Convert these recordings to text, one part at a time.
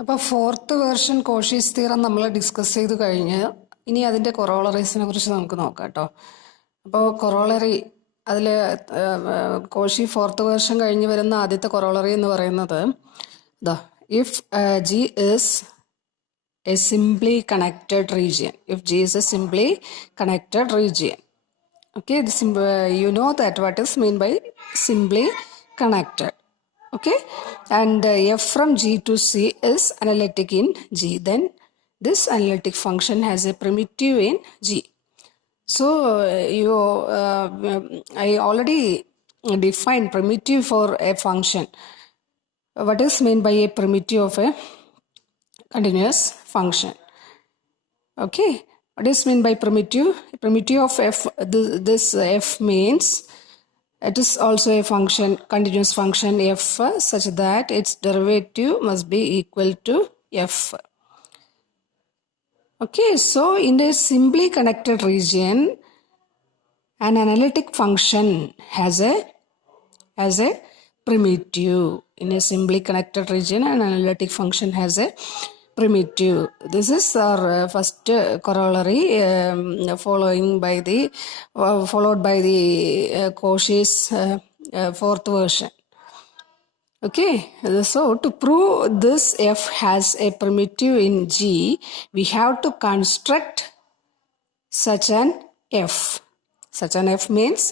അപ്പോൾ fourth version Cauchy's theorem നമ്മൾ ഡിസ്കസ് ചെയ്ത് കഴിഞ്ഞ് ഇനി അതിൻ്റെ കൊറോളറീസിനെ കുറിച്ച് നമുക്ക് നോക്കാം കേട്ടോ. അപ്പോൾ കൊറോളറി അതിൽ കോഷി ഫോർത്ത് വേർഷൻ കഴിഞ്ഞ് വരുന്ന ആദ്യത്തെ കൊറോളറി എന്ന് പറയുന്നത് if G is A simply connected region, if G is A simply connected region. Okay, you know that what is mean by simply connected. Okay, and f from G to C is analytic in G. Then this analytic function has a primitive in G. So I already defined primitive for a function. What is meant by a primitive of a continuous function? Okay. What is meant by primitive? Primitive of f, this f means it is also a function, continuous function f, such that its derivative must be equal to f. Okay, so in a simply connected region, an analytic function has a primitive. In a simply connected region, an analytic function has a primitive. This is our first corollary, followed by the Cauchy's fourth version. Okay, so to prove this f has a primitive in G, we have to construct such an f. Such an f means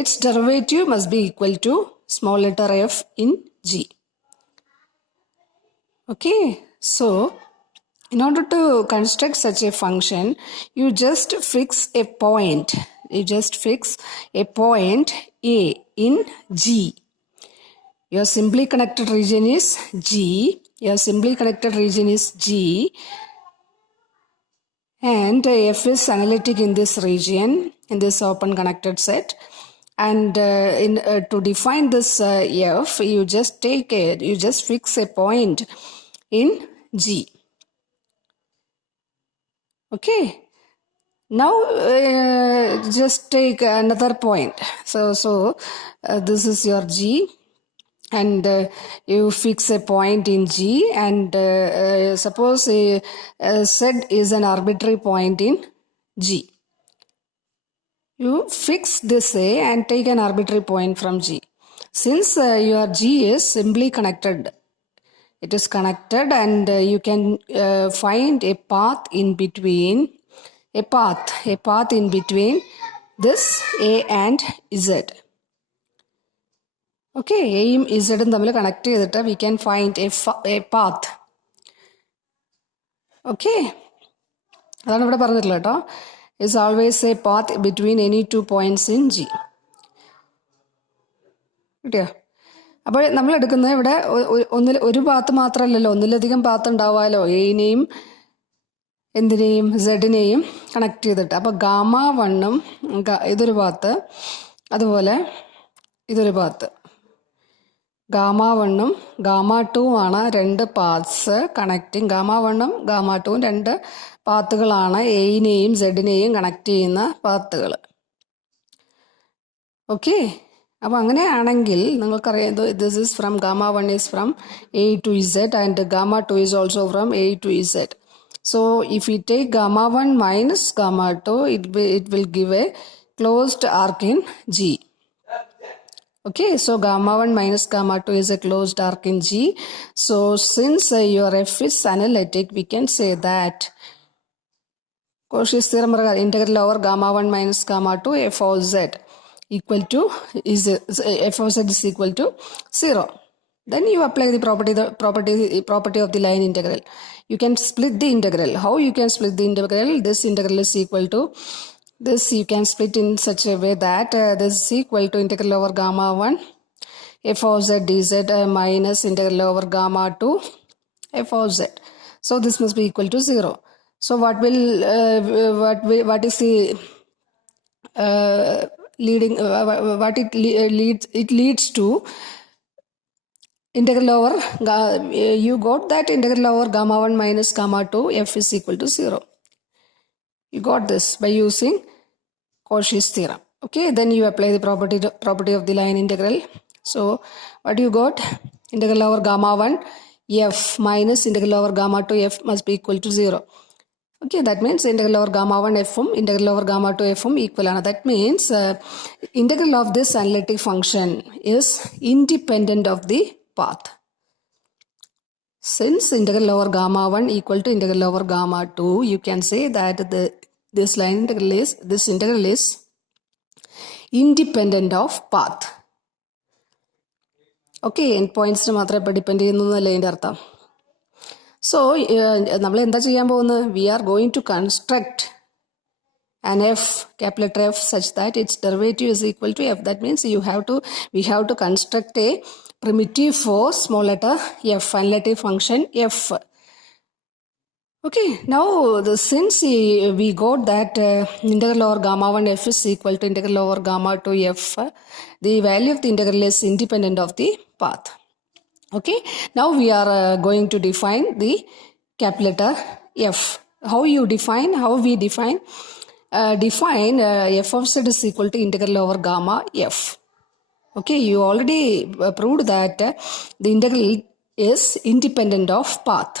its derivative must be equal to small letter f in G. Okay, so in order to construct such a function, you just fix a point. You just fix a point A in G. Your simply connected region is G. Your simply connected region is G. And F is analytic in this region, in this open connected set. And to define this F, you just fix a point in G. Okay. Now just take another point. So this is your G, and you fix a point in G, and suppose Z is an arbitrary point in G. You fix this A and take an arbitrary point from G. Since your G is simply connected, it is connected, and you can find a path in between, a path in between this A and Z. Okay, A യും Z ഉം തമ്മിൽ കണക്ട് ചെയ്തിട്ട് we can find a path. Okay, അതാണ് ഇവിടെ പറഞ്ഞിട്ടുള്ളത് കേട്ടോ. Is always a path between any two points in G. കിട്ടിയോ? അപ്പോൾ നമ്മൾ എടുക്കുന്നത് ഇവിടെ ഒരു പാത്ത് മാത്രമല്ലല്ലോ, ഒന്നിലധികം പാത്ത് ഉണ്ടാവാമല്ലോ, എയിനെയും എന്തിനേയും സെഡിനെയും കണക്ട് ചെയ്തിട്ട്. അപ്പോൾ ഗാമ വണ്ണും ഇതൊരു പാത്ത്, അതുപോലെ ഇതൊരു പാത്ത്. ഗാമ വണ്ണും ഗാമ ടൂവും ആണ് രണ്ട് പാത്ത്സ് കണക്റ്റിംഗ്. ഗാമ വണ്ണും ഗാമ ടൂവും രണ്ട് പാത്തുകളാണ് എയിനെയും സെഡിനെയും കണക്ട് ചെയ്യുന്ന പാത്തുകൾ. ഓക്കെ, അപ്പോൾ അങ്ങനെയാണെങ്കിൽ നിങ്ങൾക്കറിയാം, this is from gamma one is from A to Z and gamma two is also from A to Z. So if we take gamma 1 minus gamma 2, it will give a closed arc in G. Okay, so gamma 1 minus gamma 2 is a closed arc in G. So since your f is analytic, we can say that Cauchy's theorem integral over gamma 1 minus gamma 2 f of z equal to f of z is equal to 0. Then you apply the property of the line integral. You can split the integral. How you can split the integral? This integral is equal to this. You can split in such a way that this is equal to integral over gamma 1 f of z dz minus integral over gamma 2 f of z. So this must be equal to 0. So what is the leading? What it leads to integral over, you got that integral over gamma 1 minus gamma 2 f is equal to 0. You got this by using Cauchy's theorem. Okay, then you apply the property of the line integral. So what you got? Integral over gamma 1 f minus integral over gamma to f must be equal to 0. Okay, that means integral over gamma 1 f integral over gamma 2 f equal. That means integral of this analytic function is independent of the path. Since integral over gamma 1 equal to integral over gamma 2, you can say that this integral is independent of path. Okay, end points മാത്രമേ depend ചെയ്യുന്നതല്ലേ അതിൻ്റെ അർത്ഥം. So നമ്മൾ എന്താ ചെയ്യാൻ പോകുന്നത്? We are going to construct an f, capital letter F, such that its derivative is equal to f. That means we have to construct a primitive for small letter f, analytic function f. Okay, now since we got that integral over gamma 1 f is equal to integral over gamma 2 f, the value of the integral is independent of the path. Okay, now we are going to define the capital letter f. How we define f of z is equal to integral over gamma f. Okay, you already proved that the integral is independent of path.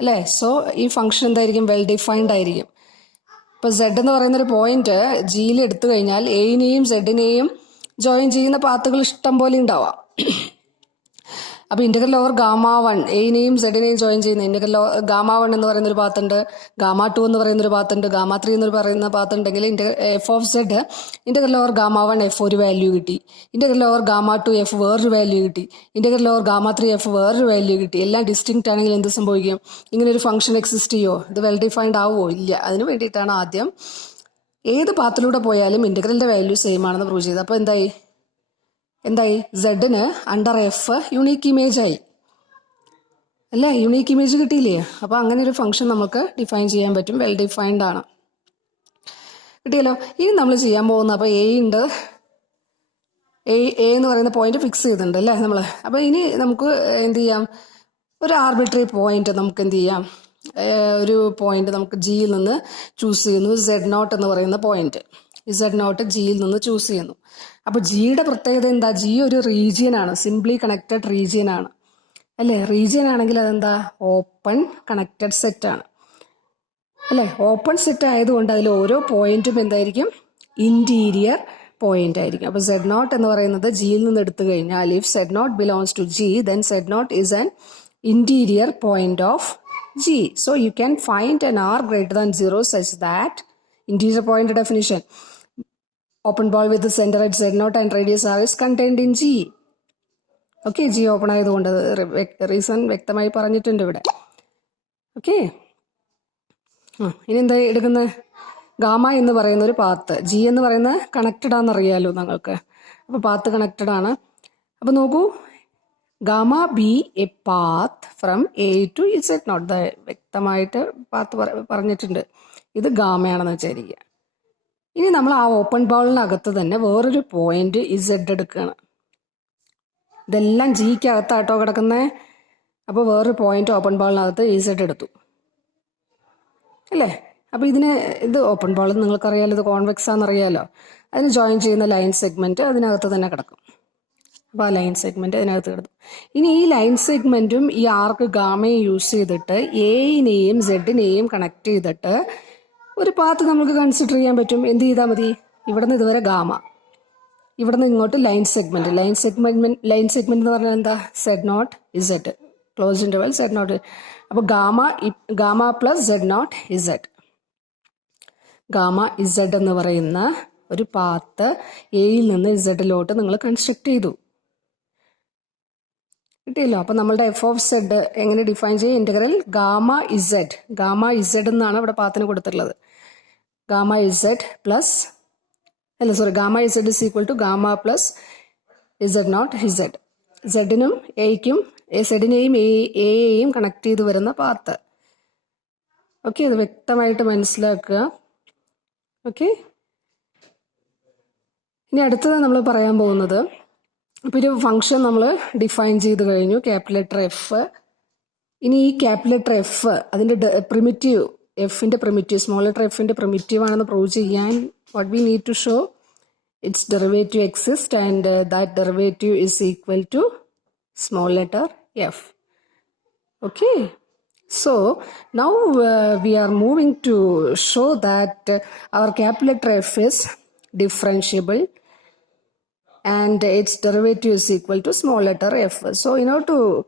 അല്ലേ? സോ ഈ ഫംഗ്ഷൻ എന്തായിരിക്കും? Well defined ആയിരിക്കും. ഇപ്പോൾ z എന്ന് പറയുന്നൊരു പോയിന്റ് ജിയിൽ എടുത്തു കഴിഞ്ഞാൽ എയിനെയും സെഡിനെയും ജോയിൻ ചെയ്യുന്ന പാത്തുകൾ ഇഷ്ടം പോലെ ഉണ്ടാവാം. അപ്പോൾ ഇൻ്റഗ്രൽ ഓവർ ഗാമ 1 എയിനെയും സെഡിനെയും ജോയിൻ ചെയ്യുന്ന ഇൻ്റഗ്രൽ ഗാമ 1 എന്ന് പറയുന്നൊരു പാത്തുണ്ട്, ഗാമ 2 എന്ന് പറയുന്നൊരു പാത്തുണ്ട്, ഗാമ 3 എന്ന് പറയുന്ന പാത്തുണ്ടെങ്കിൽ F of Z integral over gamma 1 F ഒരു വാല്യൂ കിട്ടി, ഇൻ്റഗ്രൽ ഓവർ ഗാമ 2 എഫ് വേറൊരു വാല്യൂ കിട്ടി, ഇൻ്റഗ്രൽ ഓവർ ഗാമ 3 എഫ് വേറൊരു വാല്യൂ കിട്ടി. എല്ലാം ഡിസ്റ്റിങ്ക്റ്റ് ആണെങ്കിൽ എന്ത് സംഭവിക്കും? ഇങ്ങനെ ഒരു ഫംഗ്ഷൻ എക്സിസ്റ്റ് ചെയ്യുമോ? ഇത് വെൽ ഡിഫൈൻഡ് ആവുമോ? ഇല്ല. അതിന് വേണ്ടിയിട്ടാണ് ആദ്യം ഏത് പാത്തിലൂടെ പോയാലും ഇൻ്റഗ്രലിൻ്റെ വാല്യൂ സെയിം ആണെന്ന് പ്രൂവ് ചെയ്തത്. അപ്പോൾ എന്തായി? സെഡിന് അണ്ടർ എഫ് യുണീക്ക് ഇമേജ് ആയി അല്ലേ? യുണീക്ക് ഇമേജ് കിട്ടിയില്ലേ? അപ്പോൾ അങ്ങനെ ഒരു ഫംഗ്ഷൻ നമുക്ക് ഡിഫൈൻ ചെയ്യാൻ പറ്റും. വെൽ ഡിഫൈൻഡ് ആണ്. കിട്ടിയല്ലോ. ഇനി നമ്മൾ ചെയ്യാൻ പോകുന്ന, അപ്പോൾ എ ഉണ്ട്, എ എന്ന് പറയുന്ന പോയിന്റ് ഫിക്സ് ചെയ്തിട്ടുണ്ട് അല്ലേ നമ്മൾ. അപ്പോൾ ഇനി നമുക്ക് എന്ത് ചെയ്യാം? ഒരു ആർബിട്രറി പോയിന്റ് നമുക്ക് എന്ത് ചെയ്യാം? ഒരു പോയിന്റ് നമുക്ക് ജിയിൽ നിന്ന് ചൂസ് ചെയ്യുന്നു. Z0 എന്ന് പറയുന്ന പോയിന്റ് Z0 ജിയിൽ നിന്ന് ചൂസ് ചെയ്യുന്നു. അപ്പോൾ ജിയുടെ പ്രത്യേകത എന്താ? ജി ഒരു റീജിയൻ ആണ്, സിംപ്ലി കണക്റ്റഡ് റീജിയൻ ആണ് അല്ലേ? റീജിയൻ ആണെങ്കിൽ അതെന്താ? ഓപ്പൺ കണക്റ്റഡ് സെറ്റ് ആണ് അല്ലേ? ഓപ്പൺ സെറ്റ് ആയതുകൊണ്ട് അതിൽ ഓരോ പോയിന്റും എന്തായിരിക്കും? ഇന്റീരിയർ പോയിന്റ് ആയിരിക്കും. അപ്പോൾ Z0 എന്ന് പറയുന്നത് ജിയിൽ നിന്ന് എടുത്തു കഴിഞ്ഞാൽ if Z0 belongs to G then Z0 is an interior point of G. So you can find an R greater than 0 such that interior point definition, open ball with the center at Z0 and radius R is contained in G. Okay, G open ആയതുകൊണ്ട് റീസൺ വ്യക്തമായി പറഞ്ഞിട്ടുണ്ട് ഇവിടെ. ഓക്കെ, ഇനി എന്താ എടുക്കുന്നത്? ഗാമ എന്ന് പറയുന്ന ഒരു പാത്ത്, ജി എന്ന് പറയുന്നത് കണക്റ്റഡ് ആണെന്നറിയാലോ നിങ്ങൾക്ക്. അപ്പോൾ പാത്ത് കണക്റ്റഡ് ആണ്. അപ്പോൾ നോക്കൂ, gamma be a path from A to Z0. വ്യക്തമായിട്ട് പാത്ത് പറഞ്ഞിട്ടുണ്ട്. ഇത് ഗാമയാണെന്ന് വെച്ചായിരിക്കുക. ഇനി നമ്മൾ ആ ഓപ്പൺ ബോളിനകത്ത് തന്നെ വേറൊരു പോയിന്റ് Z എടുക്കുകയാണ്. ഇതെല്ലാം ജിക്ക് അകത്താട്ടോ കിടക്കുന്നത്. അപ്പോൾ വേറൊരു പോയിന്റ് ഓപ്പൺ ബോളിനകത്ത് Z എടുത്തു അല്ലേ? അപ്പോൾ ഇത് ഓപ്പൺ ബോൾ നിങ്ങൾക്കറിയാലോ, ഇത് കോൺവെക്സ് ആണെന്നറിയാലോ. അതിന് ജോയിൻ ചെയ്യുന്ന ലൈൻ സെഗ്മെന്റ് അതിനകത്ത് തന്നെ കിടക്കും. അപ്പോൾ ആ ലൈൻ സെഗ്മെന്റ് അതിനകത്ത് കിടക്കും. ഇനി ഈ ലൈൻ സെഗ്മെന്റും ഈ ആർക്ക് ഗാമയും യൂസ് ചെയ്തിട്ട് എയിനെയും സെഡിനെയും കണക്ട് ചെയ്തിട്ട് ഒരു പാത്ത് നമുക്ക് കൺസിഡർ ചെയ്യാൻ പറ്റും. എന്ത് ചെയ്താൽ മതി? ഇവിടെ നിന്ന് ഇതുവരെ ഗാമ, ഇവിടെ നിന്ന് ഇങ്ങോട്ട് ലൈൻ സെഗ്മെന്റ് എന്ന് പറഞ്ഞാൽ എന്താ? Z0 Z, closed interval Z0. അപ്പോൾ gamma plus Z0 Z, gamma Z എന്ന് പറയുന്ന ഒരു പാത്ത് എയിൽ നിന്ന് Z നിങ്ങൾ കൺസ്ട്രക്ട് ചെയ്തു. കിട്ടിയല്ലോ. അപ്പോൾ നമ്മളുടെ എഫ് ഓഫ് സെഡ് എങ്ങനെ ഡിഫൈൻ ചെയ്യും? ഇൻ്റഗ്രൽ ഗാമ Z എന്നാണ് ഇവിടെ പാത്തിന് കൊടുത്തിട്ടുള്ളത്. Gamma Z is equal to gamma plus Z0 Z. സെഡിനും സെഡിനെയും എയെയും കണക്ട് ചെയ്ത് വരുന്ന പാത്ത്. ഓക്കെ, ഇത് വ്യക്തമായിട്ട് മനസ്സിലാക്കുക. ഓക്കെ, ഇനി അടുത്തത് നമ്മൾ പറയാൻ പോകുന്നത്, ഇപ്പോൾ ഒരു ഫംഗ്ഷൻ നമ്മൾ ഡിഫൈൻ ചെയ്ത് കഴിഞ്ഞു, ക്യാപിറ്റൽ ലെറ്റർ എഫ്. ഇനി ഈ ക്യാപിറ്റൽ ലെറ്റർ എഫ് അതിൻ്റെ പ്രിമിറ്റീവ്, എഫിൻ്റെ പ്രിമിറ്റീവ്, സ്മോൾ ലെറ്റർ എഫിൻ്റെ പ്രിമിറ്റീവ് ആണെന്ന് പ്രൂവ് ചെയ്യാൻ what we need to show its derivative exists and that derivative is equal to small letter f. Okay. So now we are moving to show that our capital letter f is differentiable and its derivative is equal to small letter f. So in order to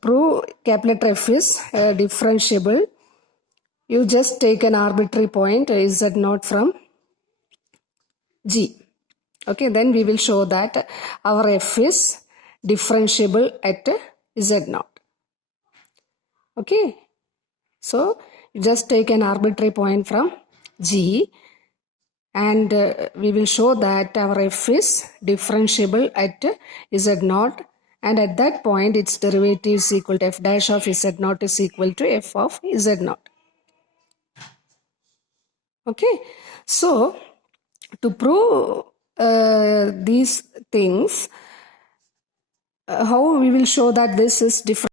prove capital letter f is differentiable, you just take an arbitrary point z0 from G. Okay, then we will show that our f is differentiable at z0. Okay, so you just take an arbitrary point from G and we will show that our f is differentiable at z0, and at that point its derivative is equal to f dash of z0 is equal to f of z0. Okay, so to prove these things, how we will show that this is different